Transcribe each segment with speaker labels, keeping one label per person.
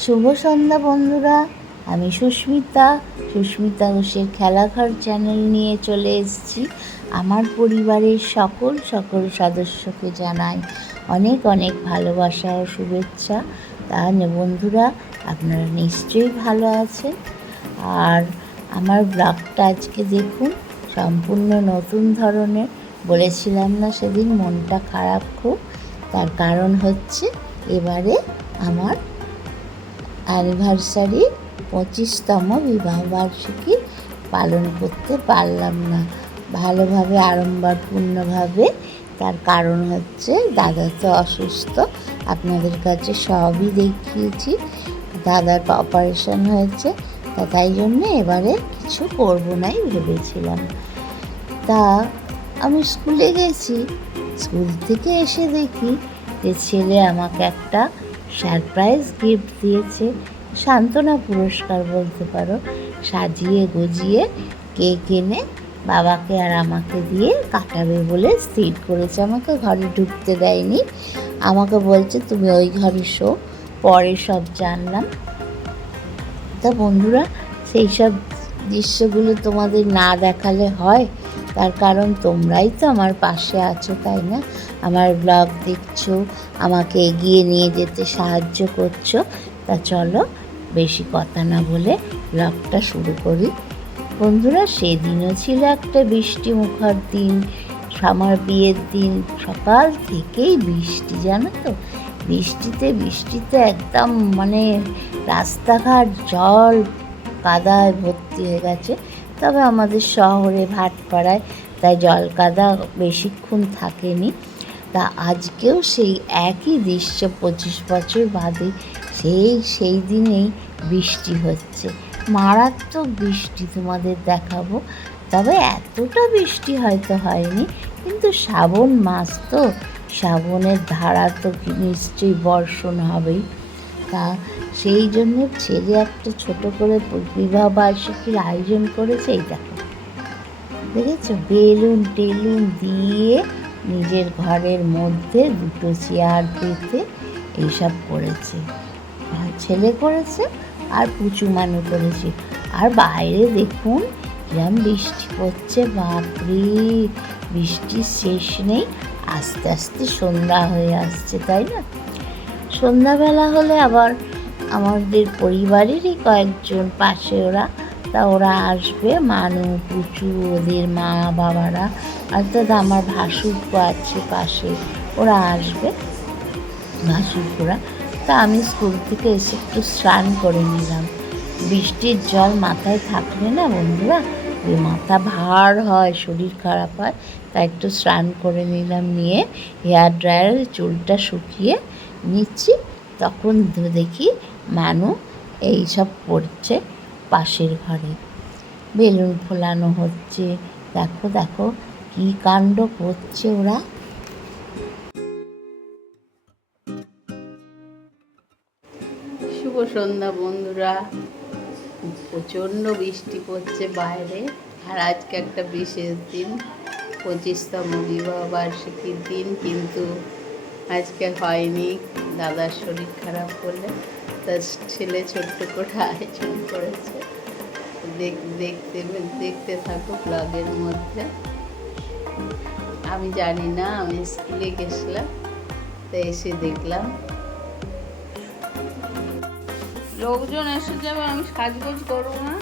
Speaker 1: শুভ সন্ধ্যা, বন্ধুরা। আমি সুস্মিতা। সুস্মিতা ঘোষের খেলাঘর চ্যানেল নিয়ে চলে এসেছি। আমার পরিবারের সকল সকল সদস্যকে জানাই অনেক অনেক ভালোবাসা ও শুভেচ্ছা। তাহলে বন্ধুরা, আপনারা নিশ্চয়ই ভালো আছেন। আর আমার ব্লগটা আজকে দেখুন, সম্পূর্ণ নতুন ধরনের। বলেছিলাম না সেদিন মনটা খারাপ খুব। তার কারণ হচ্ছে, এবারে আমার অ্যানিভার্সারি পঁচিশতম বিবাহবার্ষিকী পালন করতে পারলাম না। ভালোভাবে আড়ম্বরপূর্ণভাবে তার কারণ হচ্ছে দাদা তো অসুস্থ, আপনাদের কাছে সবই দেখিয়েছি। দাদার অপারেশন হয়েছে, তা তাই জন্য এবারে কিছু করব নাই ভেবেছিলাম। তা আমি স্কুলে গেছি, স্কুল থেকে এসে দেখি যে ছেলে আমাকে একটা সারপ্রাইজ গিফট দিয়েছে সান্ত্বনা পুরস্কার বলতে পারো। সাজিয়ে গুজিয়ে কেক এনে বাবাকে আর আমাকে দিয়ে কাটাবে বলে স্থির করেছে। আমাকে ঘরে ঢুকতে দেয়নি। আমাকে বলছে, তুমি ওই ঘরে শো, পরে সব জানলাম। তা বন্ধুরা, সেই সব দৃশ্যগুলো তোমাদের না দেখালে হয়? তার কারণ তোমরাই তো আমার পাশে আছো, তাই না? আমার ব্লগ দেখছ, আমাকে এগিয়ে নিয়ে যেতে সাহায্য করছ, তা চলো বেশি কথা না বলে ব্লগটা শুরু করি। বন্ধুরা, সেদিনও ছিল একটা বৃষ্টি মুখর দিন, আমার বিয়ের দিন, সকাল থেকেই বৃষ্টি, জানো তো? বৃষ্টিতে বৃষ্টিতে একদম মানে রাস্তাঘাট, জল কাদায় ভর্তি হয়ে গেছে। তবে আমাদের শহরে ভাটপাড়ায়, তাই জল কাদা বেশিক্ষণ থাকেনি। তা আজকেও সেই একই দৃশ্য পঁচিশ বছর বাদে সেই সেই দিনেই বৃষ্টি হচ্ছে। মারাত্মক বৃষ্টি তোমাদের দেখাবো। তবে এতটা বৃষ্টি হয়তো হয়নি, কিন্তু শ্রাবণ মাস তো। শ্রাবণের ধারা তো নিশ্চয়ই বর্ষণ হবেই। তা সেই জন্য ছেলে একটা ছোট করে বিবাহ বার্ষিকীর আয়োজন করেছে, এই দেখো। দেখেছ? বেলুন টেলুন দিয়ে নিজের ঘরের মধ্যে দুটো চেয়ার পেতে এইসব করেছে। ছেলে করেছে, আর পুচু মানু করেছে। আর বাইরে দেখুন, কিরম বৃষ্টি পড়ছে, বাপরে! বৃষ্টির শেষ নেই, আস্তে আস্তে সন্ধ্যা হয়ে আসছে, তাই না? সন্ধ্যাবেলা হলে আবার আমাদের পরিবারেরই কয়েকজন পাশে ওরা তা ওরা আসবে মানু পুচু, ওদের মা, বাবারা, আর অর্থাৎ আমার ভাসুরপো আছে পাশে, ওরা আসবে, ভাসুরপোরা। তা আমি স্কুল থেকে এসে একটু স্নান করে নিলাম। বৃষ্টির জল মাথায় থাকলে না বন্ধুরা মাথা ভার হয়, শরীর খারাপ হয়, তাই একটু স্নান করে নিলাম, নিয়ে হেয়ার ড্রায়ারে চুলটা শুকিয়ে নিচ্ছি। তখন দেখি মানু এইসব করছে পাশের ঘরে। বেলুন ফোলানো হচ্ছে। দেখো দেখো, কি কাণ্ড করছে ওরা।
Speaker 2: শুভ সন্ধ্যা বন্ধুরা। প্রচণ্ড বৃষ্টি পড়ছে বাইরে। আর আজকে একটা বিশেষ দিন, পঁচিশতম বিবাহ বার্ষিকীর দিন, কিন্তু আজকে হয়নি, দাদার শরীর খারাপ করলে তার ছেলে ছোট্ট করে আয়োজন করেছে। দেখ- দেখতে দেখতে থাকো ব্লগের মধ্যে। আমি জানি না, আমি স্কুলে গেছিলাম, তো এসে দেখলাম। লোকজন এসে যাবে, আমি সাজগোজ করব না।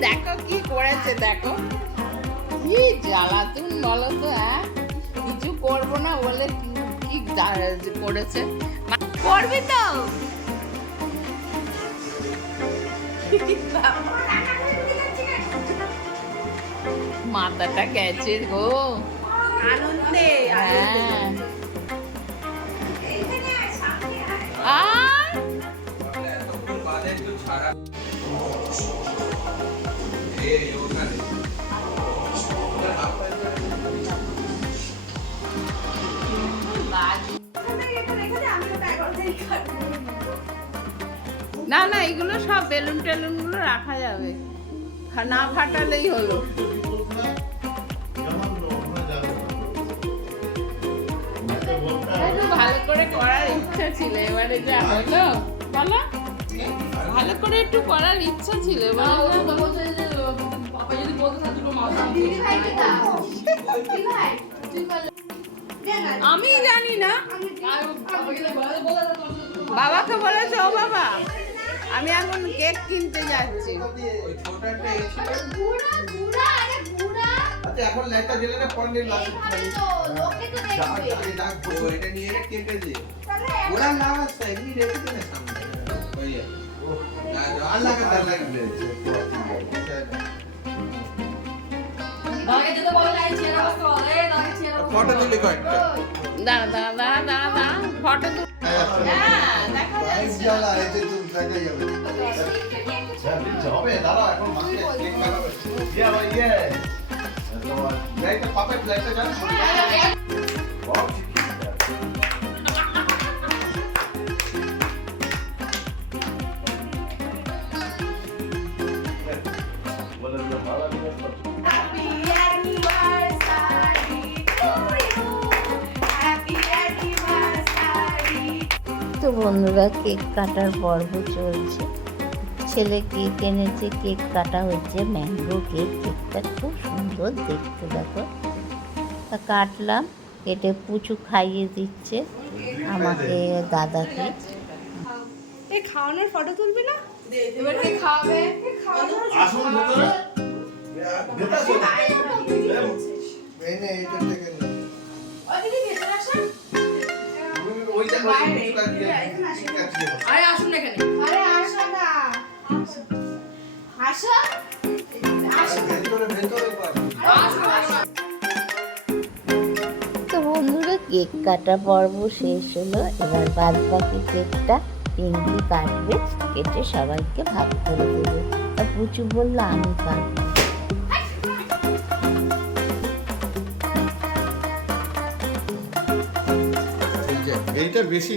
Speaker 2: দেখো কি করেছে দেখো। কি জ্বালাতুন বলো তো হ্যাঁ? কিছু করব না বলে কি- করেছে? করবি তো? মাথাটা গেছে গো।
Speaker 3: আনন্দে
Speaker 2: হ্যাঁ। আর? না না, এগুলো সব বেলুন টেলুনগুলো রাখা যাবে। না ফাটালেই হলো। ভালো করে করার ইচ্ছা ছিল, এবারে যা হলো। বলো। ভালো করে একটু করার ইচ্ছা ছিল আমি জানি না। বাবাকে বলেছে ও বাবা আমি এখন কেক কিনতে যাচ্ছি।
Speaker 4: আচ্ছা এখন লাইটটা জ্বেলে না পরে লাস্ট এটা নিয়ে কেটে দিয়ে ওরা না আসছে এমনি রেখে দে না সামনে। ওই আর লাগাতে লাগবে। ফটো তুলি কয়েকটা।
Speaker 2: দাঁড়া দাঁড়া দাঁড়া দাঁড়া দাঁড়া ফটো তো হ্যাঁ দেখা যাচ্ছে।
Speaker 4: হবে দাঁড়া এখন
Speaker 1: তো বন্ধুরা কেক কাটার পর্ব চলছে ছেলে কেক এনেছে কেক কাটা হচ্ছে ম্যাঙ্গো কেক কেকটা খুব সুন্দর দেখতে দেখো তা কাটলাম কেটে পুচু খাইয়ে দিচ্ছে আমাকে দাদাকে
Speaker 3: এই খাওয়ানোর ফটো তুলবি না এবার কে খাওয়াবে
Speaker 4: আসুন ভেতরে মুখটা দিয়ে ঠিক আছে
Speaker 3: আরে আসুন এখানে। আরে আসো না। আসো। আসো।
Speaker 4: ভেতরে ভেতরে
Speaker 1: তো বন্ধুরা কেক কাটা পর্ব শেষ হলো। এবার বাদ বাকি কেকটা পিঙ্কি কাটবে। কেটে সবাইকে ভাগ করে দেবে। তা পুচু বলল আমি কাটবো।
Speaker 4: এইটা বেশি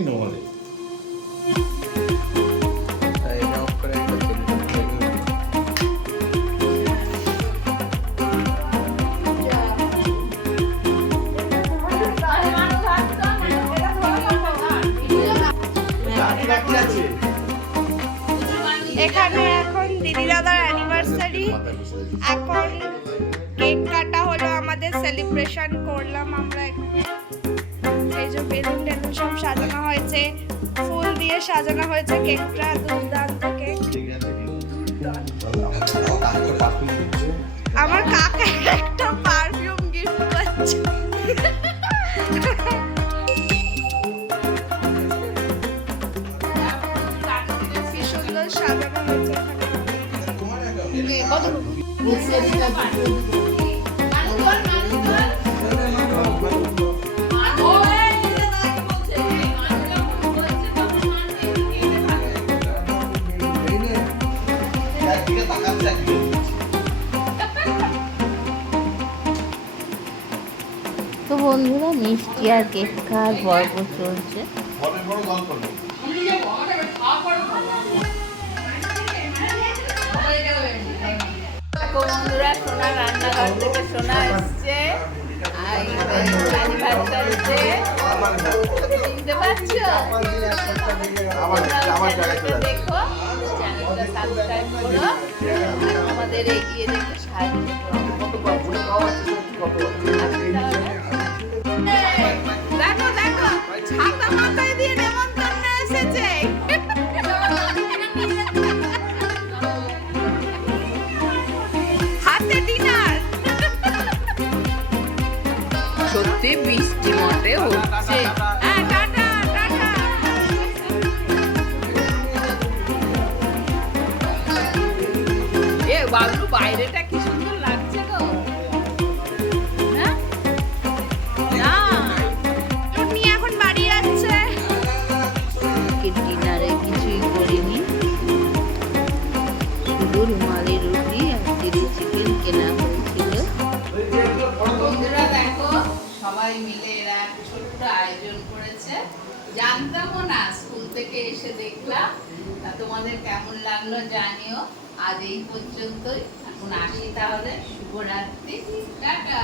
Speaker 4: আছে
Speaker 3: এখানে এখন দিদি দাদার অ্যানিভার্সারি এখন কেক কাটা হলো, আমাদের সেলিব্রেশন করলাম আমরা। এখানে এই যে বেলুন সব সাজানো হয়েছে। ফুল দিয়ে সাজানো হয়েছে কেকটা দুর্দান্ত কেক আমার কাকা একটা পারফিউম গিফট করছে সাজানো হয়েছে
Speaker 1: আর কেক খাওয়ার চলছে
Speaker 4: গল্প করল
Speaker 2: দেখো বন্ধুরা সোনা রান্নাঘর থেকে সোনা এসছে অ্যানিভার্সারিতে চিনতে পারছ?
Speaker 4: আমার আমার জায়গায় চলে আসবে।
Speaker 2: দেখো চ্যানেলটা সাবস্ক্রাইব করো। আমাদের এগিয়ে যেতে সাহায্য করো। সত্যি বৃষ্টি মতে হচ্ছে। হ্যাঁ বাইরেটা জানতামও না, স্কুল থেকে এসে দেখলাম। তা তোমাদের কেমন লাগল জানিও। আজ এই পর্যন্তই। এখন আসি তাহলে। শুভরাত্রি। টাটা!